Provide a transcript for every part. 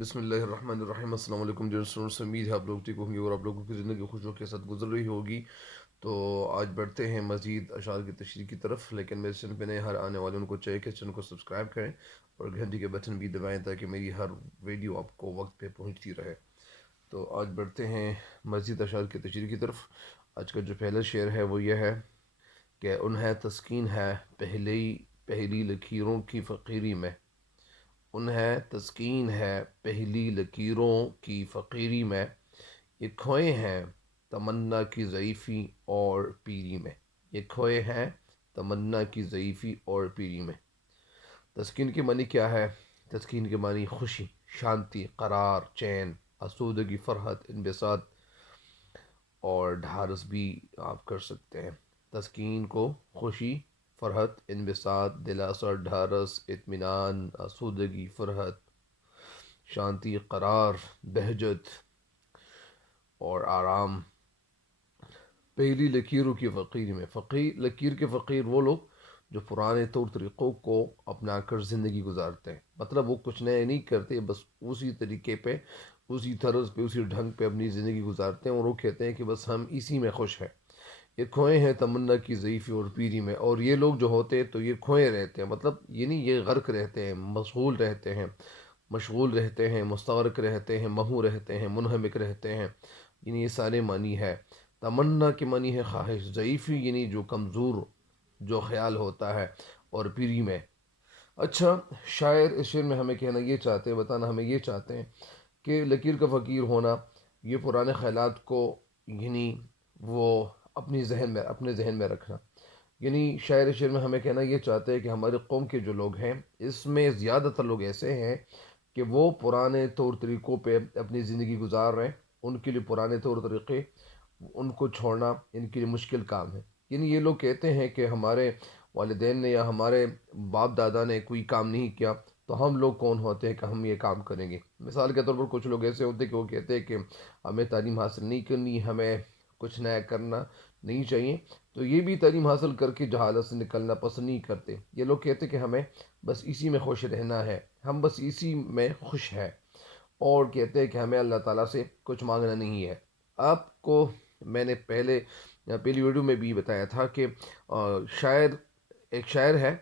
بسم اللہ الرحمن الرحیم۔ السلام علیکم ڈیئر اسٹوڈنٹس، امید ہے آپ لوگ ٹھیک ہوں گے اور آپ لوگوں کی زندگی خوشیوں کے ساتھ گزر رہی ہوگی۔ تو آج بڑھتے ہیں مزید اشعار کی تشریح کی طرف، لیکن میرے چینل پہ نئے ہر آنے والے ان کو چاہیے کہ چینل کو سبسکرائب کریں اور گھنٹی کے بٹن بھی دبائیں تاکہ میری ہر ویڈیو آپ کو وقت پہ پہنچتی رہے۔ تو آج بڑھتے ہیں مزید اشعار کی تشریح کی طرف۔ آج کا جو پہلا شعر ہے وہ یہ ہے کہ انہیں تسکین ہے پہلی لکیروں کی فقیری میں، انہیں تسکین ہے پہلی لکیروں کی فقیری میں، یہ کھوئے ہیں تمنا کی ضعیفی اور پیری میں، یہ کھوئے ہیں تمنا کی ضعیفی اور پیری میں۔ تسکین کے معنی کیا ہے؟ تسکین کے معنی خوشی، شانتی، قرار، چین، آسودگی، فرحت، انبساط اور ڈھارس بھی آپ کر سکتے ہیں۔ تسکین کو خوشی، فرحت، انبساط، دلاسا، ڈھارس، اطمینان، آسودگی، فرحت، شانتی، قرار، بہجت اور آرام۔ پہلی لکیروں کی فقیر میں، لکیر کے فقیر وہ لوگ جو پرانے طور طریقوں کو اپنا کر زندگی گزارتے ہیں، مطلب وہ کچھ نئے نہیں کرتے، بس اسی طریقے پہ، اسی طرز پہ، اسی ڈھنگ پہ اپنی زندگی گزارتے ہیں اور وہ کہتے ہیں کہ بس ہم اسی میں خوش ہیں۔ یہ کھوئے ہیں تمنا کی ضعیفی اور پیری میں، اور یہ لوگ جو ہوتے ہیں تو یہ کھوئے رہتے ہیں، مطلب یعنی یہ غرق رہتے ہیں، مشغول رہتے ہیں، مستغرق رہتے ہیں، مہو رہتے ہیں، منہمک رہتے ہیں، یعنی یہ سارے معنی ہے۔ تمنا کے معنی ہے خواہش، ضعیفی یعنی جو کمزور جو خیال ہوتا ہے، اور پیری میں۔ اچھا، شاعر اس شعر میں ہمیں کہنا یہ چاہتے ہیں، بتانا ہمیں یہ چاہتے ہیں کہ لکیر کا فقیر ہونا، یہ پرانے خیالات کو یعنی وہ اپنے ذہن میں رکھنا، یعنی شاعر شعر میں ہمیں کہنا یہ چاہتے ہیں کہ ہمارے قوم کے جو لوگ ہیں اس میں زیادہ تر لوگ ایسے ہیں کہ وہ پرانے طور طریقوں پہ اپنی زندگی گزار رہے ہیں۔ ان کے لیے پرانے طور طریقے، ان کو چھوڑنا ان کے لیے مشکل کام ہے۔ یعنی یہ لوگ کہتے ہیں کہ ہمارے والدین نے یا ہمارے باپ دادا نے کوئی کام نہیں کیا تو ہم لوگ کون ہوتے ہیں کہ ہم یہ کام کریں گے۔ مثال کے طور پر کچھ لوگ ایسے ہوتے ہیں کہ وہ کہتے ہیں کہ ہمیں تعلیم حاصل نہیں کرنی، ہمیں کچھ نیا کرنا نہیں چاہیے، تو یہ بھی تعلیم حاصل کر کے جہالت سے نکلنا پسند نہیں کرتے۔ یہ لوگ کہتے ہیں کہ ہمیں بس اسی میں خوش رہنا ہے، ہم بس اسی میں خوش ہیں، اور کہتے ہیں کہ ہمیں اللہ تعالیٰ سے کچھ مانگنا نہیں ہے۔ آپ کو میں نے پہلی ویڈیو میں بھی بتایا تھا کہ ایک شاعر ہے،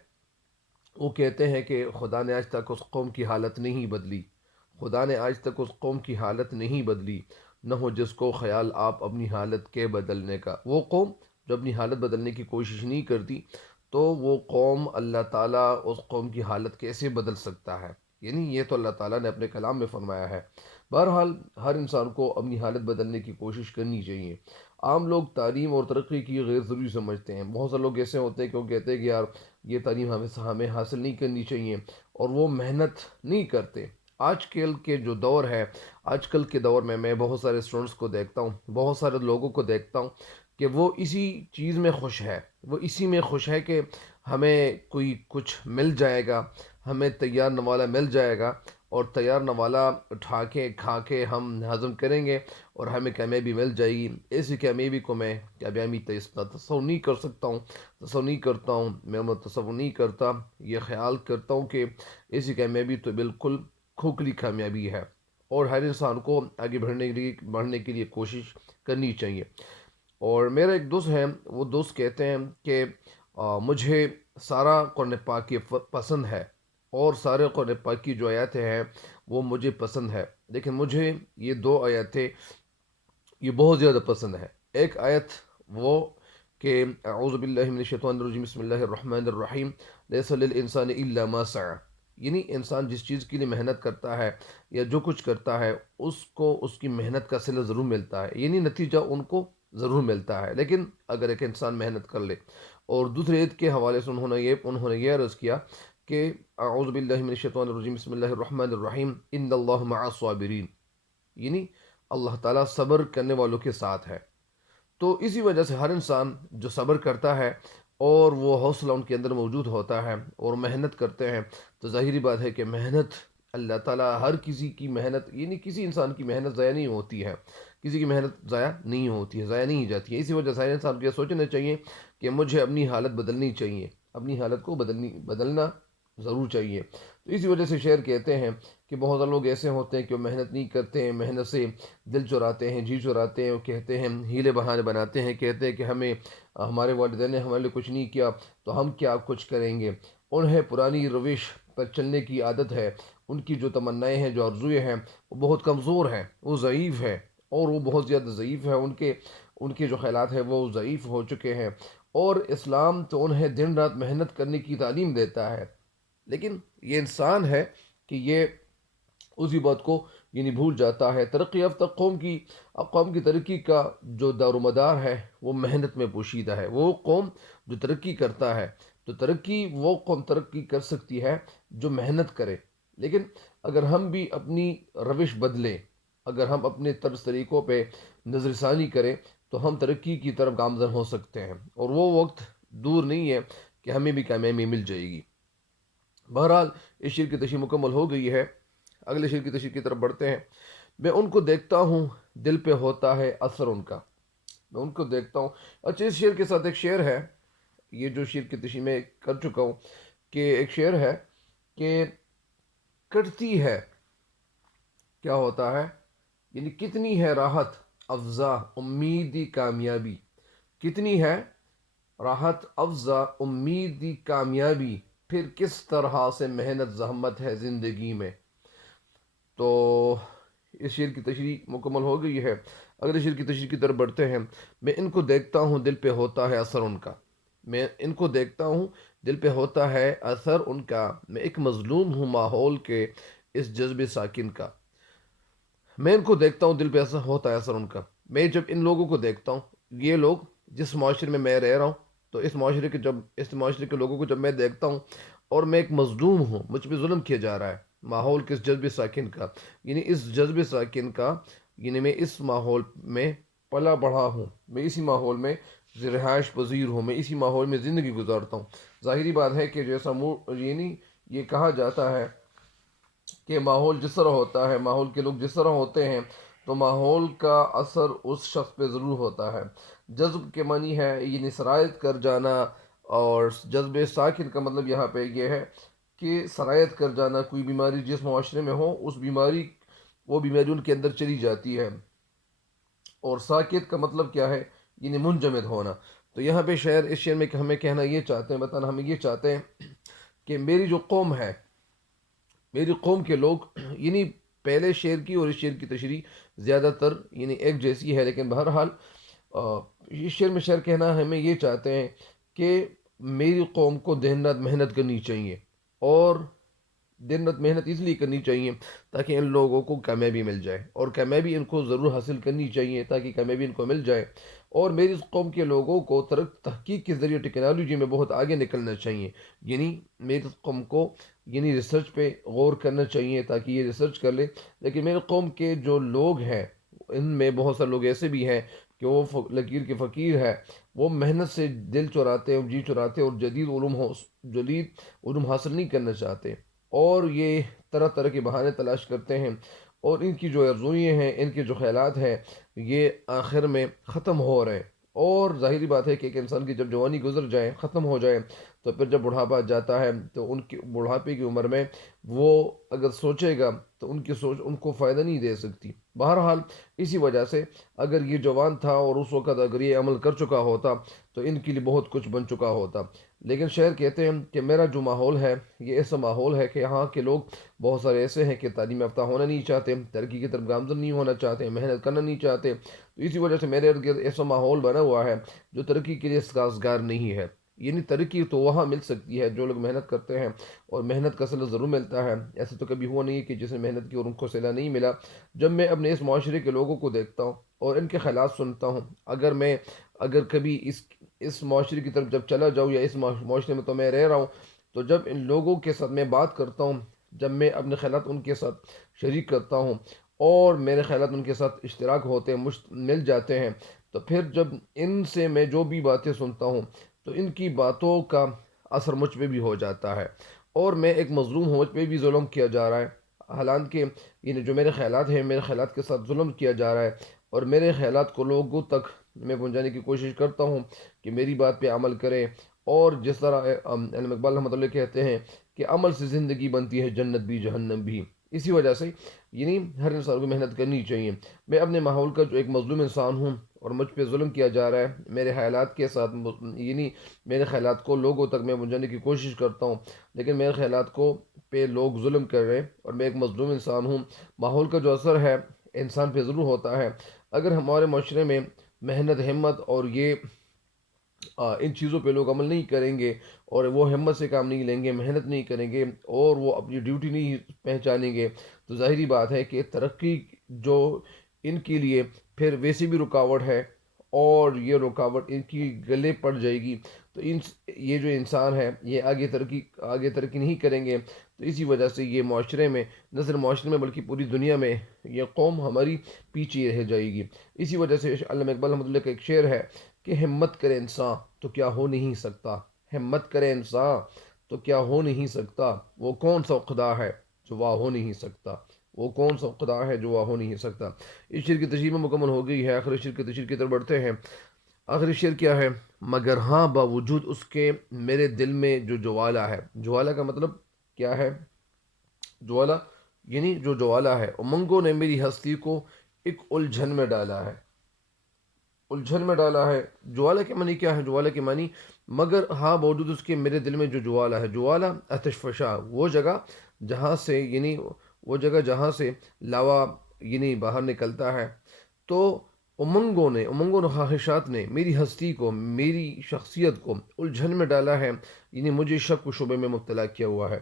وہ کہتے ہیں کہ خدا نے آج تک اس قوم کی حالت نہیں بدلی، خدا نے آج تک اس قوم کی حالت نہیں بدلی، نہ ہو جس کو خیال آپ اپنی حالت کے بدلنے کا۔ وہ قوم جو اپنی حالت بدلنے کی کوشش نہیں کرتی تو وہ قوم، اللہ تعالیٰ اس قوم کی حالت کیسے بدل سکتا ہے؟ یعنی یہ تو اللہ تعالیٰ نے اپنے کلام میں فرمایا ہے۔ بہرحال ہر انسان کو اپنی حالت بدلنے کی کوشش کرنی چاہیے۔ عام لوگ تعلیم اور ترقی کی غیر ضروری سمجھتے ہیں۔ بہت سے لوگ ایسے ہوتے ہیں کہ وہ کہتے ہیں کہ یار یہ تعلیم ہمیں حاصل نہیں کرنی چاہیے، اور وہ محنت نہیں کرتے۔ آج کل کے جو دور ہے، آج کل کے دور میں بہت سارے اسٹوڈنٹس کو دیکھتا ہوں، بہت سارے لوگوں کو دیکھتا ہوں کہ وہ اسی چیز میں خوش ہے، وہ اسی میں خوش ہے کہ ہمیں کوئی کچھ مل جائے گا، ہمیں تیار نوالا مل جائے گا، اور تیار نوالا اٹھا کے کھا کے ہم ہضم کریں گے اور ہمیں کامیابی مل جائے گی۔ ایسی کامیابی کو میں کامیابی تصور نہیں کر سکتا ہوں، میں تصور نہیں کرتا، یہ خیال کرتا ہوں کہ ایسی کامیابی تو بالکل کھوکھلی کامیابی ہے، اور ہر انسان کو آگے بڑھنے کے لیے کوشش کرنی چاہیے۔ اور میرا ایک دوست ہے، وہ دوست کہتے ہیں کہ مجھے سارا قرآن پاک کی پسند ہے، اور سارے قرآن پاک کی جو آیاتیں ہیں وہ مجھے پسند ہے، لیکن مجھے یہ دو آیاتیں یہ بہت زیادہ پسند ہے۔ ایک آیت وہ کہ اعوذ باللہ من الشیطان الرجیم بسم اللہ الرحمن الرحیم لیس للانسان الا ما سعى، یعنی انسان جس چیز کے لیے محنت کرتا ہے یا جو کچھ کرتا ہے اس کو اس کی محنت کا صلہ ضرور ملتا ہے، یعنی نتیجہ ان کو ضرور ملتا ہے، لیکن اگر ایک انسان محنت کر لے۔ اور دوسرے عید کے حوالے سے انہوں نے یہ عرض کیا کہ اعوذ باللہ من الشیطان الرجیم بسم اللہ الرحمن الرحیم ان اللہ مع الصابرین، یعنی اللہ تعالیٰ صبر کرنے والوں کے ساتھ ہے۔ تو اسی وجہ سے ہر انسان جو صبر کرتا ہے اور وہ حوصلہ ان کے اندر موجود ہوتا ہے اور محنت کرتے ہیں، تو ظاہری بات ہے کہ محنت، اللہ تعالیٰ ہر کسی کی محنت، یعنی کسی انسان کی محنت ضائع نہیں ہوتی ہے، کسی کی محنت ضائع نہیں ہوتی ہے، ضائع نہیں جاتی ہے۔ اسی وجہ سے ہر انسان کو یہ سوچنا چاہیے کہ مجھے اپنی حالت بدلنی چاہیے، اپنی حالت کو بدلنا ضرور چاہیے۔ تو اسی وجہ سے شعر کہتے ہیں کہ بہت سے لوگ ایسے ہوتے ہیں کہ وہ محنت نہیں کرتے ہیں، محنت سے دل چراتے ہیں، جی چراتے ہیں، وہ کہتے ہیں، ہیلے بہانے بناتے ہیں، کہتے ہیں کہ ہمارے والدین نے ہمارے لیے کچھ نہیں کیا تو ہم کیا کچھ کریں گے۔ انہیں پرانی روش پر چلنے کی عادت ہے، ان کی جو تمنائیں ہیں، جو آرزویں ہیں، وہ بہت کمزور ہیں، وہ ضعیف ہے، اور وہ بہت زیادہ ضعیف ہے، ان کے جو خیالات ہیں وہ ضعیف ہو چکے ہیں، اور اسلام تو انہیں دن رات محنت کرنے کی تعلیم دیتا ہے، لیکن یہ انسان ہے کہ یہ اسی بات کو بھول جاتا ہے۔ ترقی یافتہ قوم کی ترقی کا جو دار و مدار ہے وہ محنت میں پوشیدہ ہے۔ وہ قوم جو ترقی کرتا ہے، تو وہ قوم ترقی کر سکتی ہے جو محنت کرے، لیکن اگر ہم بھی اپنی روش بدلیں، اگر ہم اپنے طرز طریقوں پہ نظر ثانی کریں، تو ہم ترقی کی طرف گامزن ہو سکتے ہیں، اور وہ وقت دور نہیں ہے کہ ہمیں بھی کامیابی مل جائے گی۔ بہرحال اس شعر کی تشریح مکمل ہو گئی ہے، اگلے شعر کی تشریح کی طرف بڑھتے ہیں۔ میں ان کو دیکھتا ہوں، دل پہ ہوتا ہے اثر ان کا۔ میں ان کو دیکھتا ہوں۔ اچھا، اس شعر کے ساتھ ایک شعر ہے، یہ جو شعر کی تشریح میں کر چکا ہوں، کہ ایک شعر ہے کہ کٹتی ہے، کیا ہوتا ہے، کتنی ہے راحت افزا امیدی کامیابی، کتنی ہے راحت افزا امیدی کامیابی، پھر کس طرح سے محنت زحمت ہے زندگی میں۔ تو اس شعر کی تشریح مکمل ہو گئی ہے، اگلے شعر کی تشریح کی طرف بڑھتے ہیں۔ میں ان کو دیکھتا ہوں، دل پہ ہوتا ہے اثر ان کا۔ میں ان کو دیکھتا ہوں، دل پہ ہوتا ہے اثر ان کا، میں ایک مظلوم ہوں ماحول کے اس جذبے ساکن کا۔ میں ان کو دیکھتا ہوں، دل پہ ایسا ہوتا ہے اثر ان کا۔ میں جب ان لوگوں کو دیکھتا ہوں، یہ لوگ جس معاشرے میں رہ رہا ہوں، تو اس معاشرے کے لوگوں کو جب میں دیکھتا ہوں، اور میں ایک مظلوم ہوں، مجھ پہ ظلم کیا جا رہا ہے، ماحول کے اس جذب ساکن کا، اس جذب ساکن کا، میں اس ماحول میں پلا بڑھا ہوں، میں اسی ماحول میں رہائش پذیر ہوں، میں اسی ماحول میں زندگی گزارتا ہوں۔ ظاہری بات ہے کہ جیسا یہ کہا جاتا ہے کہ ماحول جس طرح ہوتا ہے، ماحول کے لوگ جس طرح ہوتے ہیں، تو ماحول کا اثر اس شخص پہ ضرور ہوتا ہے۔ جذب کے معنی ہے سرایت کر جانا، اور جذب ساکن کا مطلب یہاں پہ یہ ہے کہ سرایت کر جانا، کوئی بیماری جس معاشرے میں ہو، وہ بیماری ان کے اندر چلی جاتی ہے، اور ساکت کا مطلب کیا ہے، منجمد ہونا۔ تو یہاں پہ اس شعر میں ہمیں کہنا یہ چاہتے ہیں، بتانا ہمیں یہ چاہتے ہیں کہ میری جو قوم ہے، میری قوم کے لوگ، پہلے شعر کی اور اس شعر کی تشریح زیادہ تر ایک جیسی ہے، لیکن بہرحال اس شعر میں شعر کہنا ہمیں یہ چاہتے ہیں کہ میری قوم کو دن رات محنت کرنی چاہیے، اور دن رات محنت اس لیے کرنی چاہیے تاکہ ان لوگوں کو کامیابی مل جائے، اور کامیابی ان کو ضرور حاصل کرنی چاہیے تاکہ کامیابی ان کو مل جائے، اور میری اس قوم کے لوگوں کو تحقیق کے ذریعے ٹیکنالوجی میں بہت آگے نکلنا چاہیے، میری اس قوم کو ریسرچ پہ غور کرنا چاہیے تاکہ یہ ریسرچ کر لے۔ لیکن میری قوم کے جو لوگ ہیں، ان میں بہت سارے لوگ ایسے بھی ہیں کہ وہ لکیر کے فقیر ہے، وہ محنت سے دل چراتے ہیں، جی چراتے ہیں، اور جدید علوم حاصل نہیں کرنا چاہتے، اور یہ طرح طرح کے بہانے تلاش کرتے ہیں، اور ان کی جو آرزوئیں ہیں، ان کے جو خیالات ہیں، یہ آخر میں ختم ہو رہے ہیں۔ اور ظاہری بات ہے کہ ایک انسان کی جب جوانی گزر جائے، ختم ہو جائے، تو پھر جب بڑھاپا جاتا ہے، تو ان کی بڑھاپے کی عمر میں وہ اگر سوچے گا تو ان کی سوچ ان کو فائدہ نہیں دے سکتی۔ بہرحال اسی وجہ سے اگر یہ جوان تھا اور اس وقت اگر یہ عمل کر چکا ہوتا تو ان کے لیے بہت کچھ بن چکا ہوتا۔ لیکن شاعر کہتے ہیں کہ میرا جو ماحول ہے، یہ ایسا ماحول ہے کہ یہاں کے لوگ بہت سارے ایسے ہیں کہ تعلیم یافتہ ہونا نہیں چاہتے، ترقی کی طرف گامزن نہیں ہونا چاہتے، محنت کرنا نہیں چاہتے، تو اسی وجہ سے میرے ارد گرد ایسا ماحول بنا ہوا ہے جو ترقی کے لیے سازگار نہیں ہے۔ ترقی تو وہاں مل سکتی ہے جو لوگ محنت کرتے ہیں، اور محنت کا صلہ ضرور ملتا ہے، ایسا تو کبھی ہوا نہیں کہ جس نے محنت کی اور ان کو صلہ نہیں ملا۔ جب میں اپنے اس معاشرے کے لوگوں کو دیکھتا ہوں اور ان کے خیالات سنتا ہوں، اگر کبھی اس معاشرے کی طرف جب چلا جاؤں، یا اس معاشرے میں تو میں رہ رہا ہوں، تو جب ان لوگوں کے ساتھ میں بات کرتا ہوں، جب میں اپنے خیالات ان کے ساتھ شریک کرتا ہوں، اور میرے خیالات ان کے ساتھ اشتراک ہوتے ہیں، مل جاتے ہیں، تو پھر جب ان سے میں جو بھی باتیں سنتا ہوں، تو ان کی باتوں کا اثر مجھ پہ بھی ہو جاتا ہے، اور میں ایک مظلوم ہوں، مجھ پہ بھی ظلم کیا جا رہا ہے، حالانکہ جو میرے خیالات ہیں، میرے خیالات کے ساتھ ظلم کیا جا رہا ہے، اور میرے خیالات کو لوگوں تک میں پہنچانے کی کوشش کرتا ہوں کہ میری بات پہ عمل کریں، اور جس طرح علامہ اقبال رحمۃ اللہ کہتے ہیں کہ عمل سے زندگی بنتی ہے جنت بھی جہنم بھی، اسی وجہ سے ہر انسان کو محنت کرنی چاہیے۔ میں اپنے ماحول کا جو ایک مظلوم انسان ہوں اور مجھ پہ ظلم کیا جا رہا ہے، میرے خیالات کے ساتھ میرے خیالات کو لوگوں تک میں پہنچانے کی کوشش کرتا ہوں، لیکن میرے خیالات کو پہ لوگ ظلم کر رہے ہیں اور میں ایک مظلوم انسان ہوں۔ ماحول کا جو اثر ہے انسان پہ ضرور ہوتا ہے۔ اگر ہمارے معاشرے میں محنت، ہمت اور ان چیزوں پہ لوگ عمل نہیں کریں گے، اور وہ ہمت سے کام نہیں لیں گے، محنت نہیں کریں گے، اور وہ اپنی ڈیوٹی نہیں پہچانیں گے، تو ظاہری بات ہے کہ ترقی جو ان کے لیے پھر ویسے بھی رکاوٹ ہے، اور یہ رکاوٹ ان کی گلے پڑ جائے گی، تو یہ جو انسان ہے یہ آگے ترقی نہیں کریں گے۔ تو اسی وجہ سے یہ معاشرے میں، نہ صرف معاشرے میں بلکہ پوری دنیا میں یہ قوم ہماری پیچھے رہ جائے گی۔ اسی وجہ سے علامہ اقبال رحمۃ اللہ کا ایک شعر ہے کہ ہمت کرے انسان تو کیا ہو نہیں سکتا، ہمت کرے انسان تو کیا ہو نہیں سکتا، وہ کون سا خدا ہے جو واہ ہو نہیں سکتا، وہ کون سا خدا ہے جو واہ ہو نہیں سکتا۔ اس شعر کی تشریح مکمل ہو گئی ہے، آخری شعر کی تشریح کی طرف بڑھتے ہیں۔ آخری شعر کیا ہے؟ مگر ہاں باوجود اس کے میرے دل میں جو جوالا ہے، جوالا کا مطلب کیا ہے؟ جوالا جو جوالا ہے، امنگوں نے میری ہستی کو ایک الجھن میں ڈالا ہے، الجھن میں ڈالا ہے۔ جوالا کے معنی کیا ہے؟ جوالا کے معنی مگر ہاں باوجود اس کے میرے دل میں جو جوالا ہے، جوالا آتش فشاں، وہ جگہ جہاں سے لاوا باہر نکلتا ہے۔ تو امنگوں نے خواہشات نے میری ہستی کو، میری شخصیت کو الجھن میں ڈالا ہے، مجھے شک و شبے میں مبتلا کیا ہوا ہے۔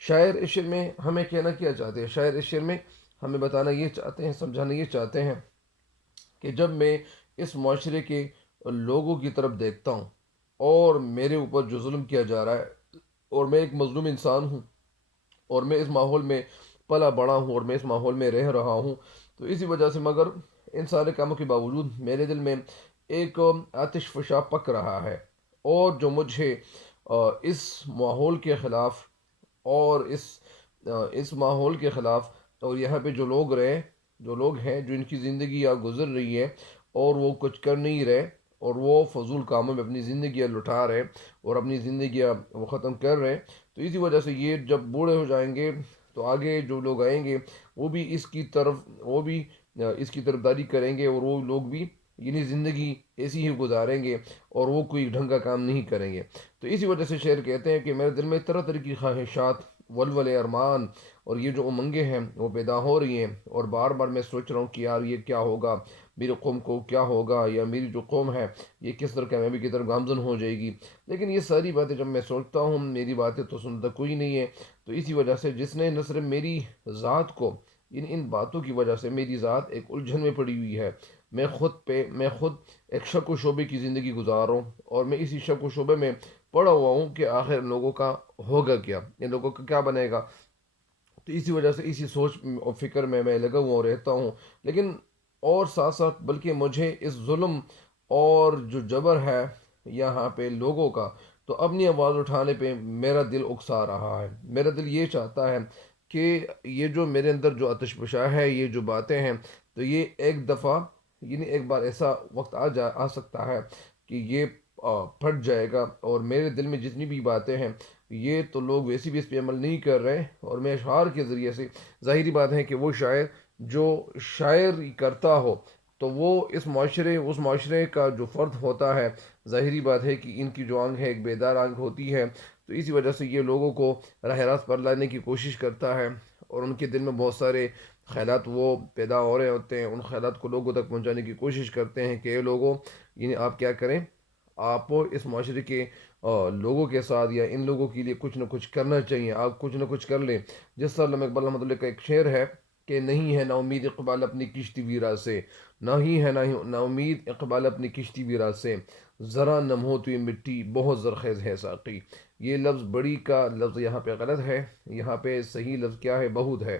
شاعر اس شعر میں ہمیں کہنا کیا چاہتے ہیں؟ شاعر اس شعر میں ہمیں بتانا یہ چاہتے ہیں، سمجھانا یہ چاہتے ہیں کہ جب میں اس معاشرے کے لوگوں کی طرف دیکھتا ہوں اور میرے اوپر جو ظلم کیا جا رہا ہے، اور میں ایک مظلوم انسان ہوں، اور میں اس ماحول میں پلا بڑا ہوں، اور میں اس ماحول میں رہ رہا ہوں، تو اسی وجہ سے مگر ان سارے کاموں کے باوجود میرے دل میں ایک آتش فشاں پک رہا ہے، اور جو مجھے اس ماحول کے خلاف، اور اس ماحول کے خلاف، اور یہاں پہ جو لوگ ہیں، جو ان کی زندگی گزر رہی ہے اور وہ کچھ کر نہیں رہے، اور وہ فضول کاموں میں اپنی زندگیاں لٹا رہے اور اپنی زندگیاں وہ ختم کر رہے، تو اسی وجہ سے یہ جب بوڑھے ہو جائیں گے تو آگے جو لوگ آئیں گے وہ بھی اس کی طرفداری کریں گے، اور وہ لوگ بھی زندگی ایسی ہی گزاریں گے، اور وہ کوئی ڈھنگ کا کام نہیں کریں گے۔ تو اسی وجہ سے شعر کہتے ہیں کہ میرے دل میں طرح طرح کی خواہشات، ولولے، ارمان اور یہ جو امنگیں ہیں وہ پیدا ہو رہی ہیں، اور بار بار میں سوچ رہا ہوں کہ یار یہ کیا ہوگا، میری قوم کو کیا ہوگا، یا میری جو قوم ہے یہ کس طرح کامیابی کی طرف گامزن ہو جائے گی۔ لیکن یہ ساری باتیں جب میں سوچتا ہوں، میری باتیں تو سنتا کوئی نہیں ہے۔ تو اسی وجہ سے جس نے نہ صرف میری ذات کو، ان باتوں کی وجہ سے میری ذات ایک الجھن میں پڑی ہوئی ہے، میں خود ایک شک و شعبے کی زندگی گزار رہا ہوں، اور میں اسی شک و شعبے میں پڑا ہوا ہوں کہ آخر ان لوگوں کا ہوگا کیا، ان لوگوں کا کیا بنے گا۔ تو اسی وجہ سے اسی سوچ اور فکر میں لگا ہوا رہتا ہوں۔ لیکن اور ساتھ ساتھ بلکہ مجھے اس ظلم اور جو جبر ہے یہاں پہ لوگوں کا، تو اپنی آواز اٹھانے پہ میرا دل اکسا رہا ہے، میرا دل یہ چاہتا ہے کہ یہ جو میرے اندر جو آتش فشاں ہے، یہ جو باتیں ہیں، تو یہ ایک دفعہ ایک بار ایسا وقت آ سکتا ہے کہ یہ پھٹ جائے گا، اور میرے دل میں جتنی بھی باتیں ہیں یہ تو لوگ ویسے بھی اس پہ عمل نہیں کر رہے، اور میں اشعار کے ذریعے سے، ظاہری بات ہے کہ وہ شاعر جو شاعری کرتا ہو تو وہ اس معاشرے کا جو فرد ہوتا ہے، ظاہری بات ہے کہ ان کی جو آنکھ ہے ایک بیدار آنکھ ہوتی ہے، تو اسی وجہ سے یہ لوگوں کو راہ راست پر لانے کی کوشش کرتا ہے، اور ان کے دل میں بہت سارے خیالات وہ پیدا ہو رہے ہوتے ہیں، ان خیالات کو لوگوں تک پہنچانے کی کوشش کرتے ہیں کہ اے لوگوں، آپ کیا کریں، آپ اس معاشرے کے لوگوں کے ساتھ یا ان لوگوں کے لیے کچھ نہ کچھ کرنا چاہیے، آپ کچھ نہ کچھ کر لیں۔ جس طرح علامہ اقبال رحمۃ اللہ کا ایک شعر ہے کہ نہیں ہے نا امید اقبال اپنی کشتی ویرا سے، نا امید اقبال اپنی کشتی ویرا سے، ذرا نم ہو تو یہ مٹی بہت زرخیز ہے ساقی۔ یہ لفظ بڑی کا لفظ یہاں پہ غلط ہے، یہاں پہ صحیح لفظ کیا ہے؟ بہت ہے۔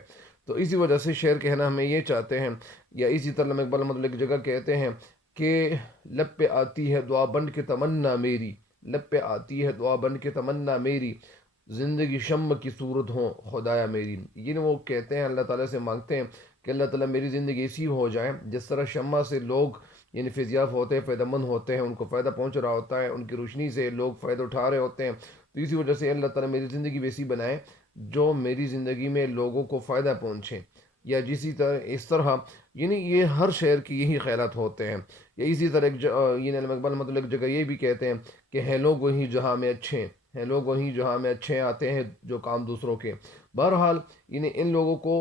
تو اسی وجہ سے شعر کہنا ہمیں یہ چاہتے ہیں، یا اسی طرح علامہ اقبال رحمۃ اللہ کی جگہ کہتے ہیں کہ لب پہ آتی ہے دعا بن کے تمنا میری، لب پہ آتی ہے دعا بن کے تمنا میری، زندگی شمع کی صورت ہو خدایا میری۔ وہ کہتے ہیں، اللہ تعالیٰ سے مانگتے ہیں کہ اللہ تعالیٰ میری زندگی ایسی ہو جائے جس طرح شمع سے لوگ فیضیاب ہوتے ہیں، فائدہ مند ہوتے ہیں، ان کو فائدہ پہنچ رہا ہوتا ہے، ان کی روشنی سے لوگ فائدہ اٹھا رہے ہوتے ہیں، تو اسی وجہ سے اللہ تعالیٰ میری زندگی ویسی بنائے جو میری زندگی میں لوگوں کو فائدہ پہنچے، یا جسی طرح اس طرح، یعنی یہ ہر شعر کی یہی خیالات ہوتے ہیں۔ یا اسی طرح یہ علامہ اقبال مطلب ایک جگہ یہ بھی کہتے ہیں کہ ہیں لوگ وہی جہاں میں اچھے، ہیں لوگ وہی جہاں میں اچھے آتے ہیں جو کام دوسروں کے۔ بہرحال یعنی ان لوگوں کو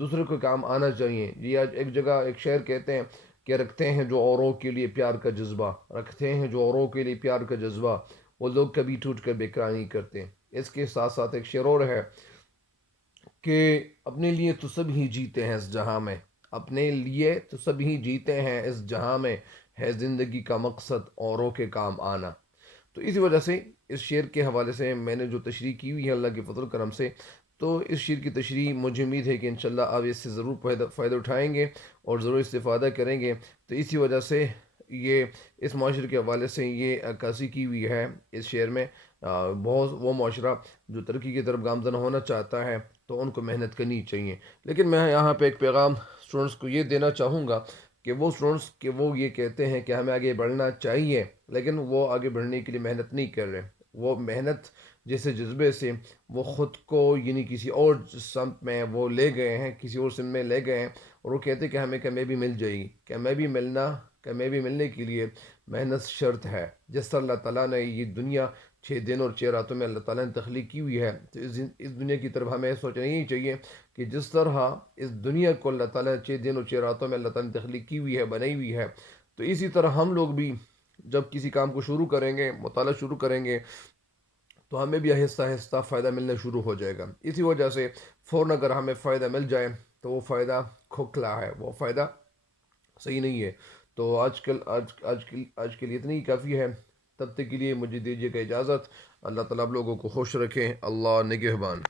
دوسرے کے کام آنا چاہیے۔ یہ آج ایک جگہ ایک شعر کہتے ہیں کہ رکھتے ہیں جو اوروں کے لیے پیار کا جذبہ، رکھتے ہیں جو اوروں کے لیے پیار کا جذبہ، وہ لوگ کبھی ٹوٹ کر بیکار نہیں کرتے۔ اس کے ساتھ ساتھ ایک شعر اور ہے کہ اپنے لیے تو سب ہی جیتے ہیں اس جہاں میں، اپنے لیے تو سب ہی جیتے ہیں اس جہاں میں، ہے زندگی کا مقصد اوروں کے کام آنا۔ تو اسی وجہ سے اس شعر کے حوالے سے میں نے جو تشریح کی ہوئی ہے اللہ کے فضل و کرم سے، تو اس شعر کی تشریح مجھے امید ہے کہ انشاءاللہ آپ اس سے ضرور فائدہ اٹھائیں گے اور ضرور استفادہ کریں گے۔ تو اسی وجہ سے یہ اس معاشرے کے حوالے سے یہ عکاسی کی ہوئی ہے اس شعر میں۔ بہت وہ معاشرہ جو ترقی کی طرف گامزن ہونا چاہتا ہے تو ان کو محنت کرنی چاہیے، لیکن میں یہاں پہ ایک پیغام اسٹوڈنٹس کو یہ دینا چاہوں گا کہ وہ اسٹوڈنٹس کہ وہ یہ کہتے ہیں کہ ہمیں آگے بڑھنا چاہیے، لیکن وہ آگے بڑھنے کے لیے محنت نہیں کر رہے۔ وہ محنت جیسے جذبے سے وہ خود کو یعنی کسی اور سمت میں وہ لے گئے ہیں، کسی اور سمت میں لے گئے ہیں، اور وہ کہتے ہیں کہ ہمیں کامیابی مل جائے گی۔ کامیابی ملنے کے لیے محنت شرط ہے۔ جس طرح اللہ تعالیٰ نے یہ دنیا 6 دن اور 6 راتوں میں اللہ تعالیٰ نے تخلیق کی ہوئی ہے، تو اس دنیا کی طرف ہمیں سوچنا ہی چاہیے کہ جس طرح اس دنیا کو اللہ تعالیٰ نے 6 دن اور 6 راتوں میں اللہ تعالیٰ نے تخلیق کی ہوئی ہے، بنائی ہوئی ہے، تو اسی طرح ہم لوگ بھی جب کسی کام کو شروع کریں گے، مطالعہ شروع کریں گے، تو ہمیں بھی آہستہ آہستہ فائدہ ملنا شروع ہو جائے گا۔ اسی وجہ سے فوراً اگر ہمیں فائدہ مل جائے تو وہ فائدہ کھوکھلا ہے، وہ فائدہ صحیح نہیں ہے۔ تو آج کے لیے اتنی ہی کافی ہے۔ تب تک کے لیے مجھے دیجیے گا اجازت۔ اللہ تعالیٰ آپ لوگوں کو خوش رکھیں۔ اللہ نگہبان۔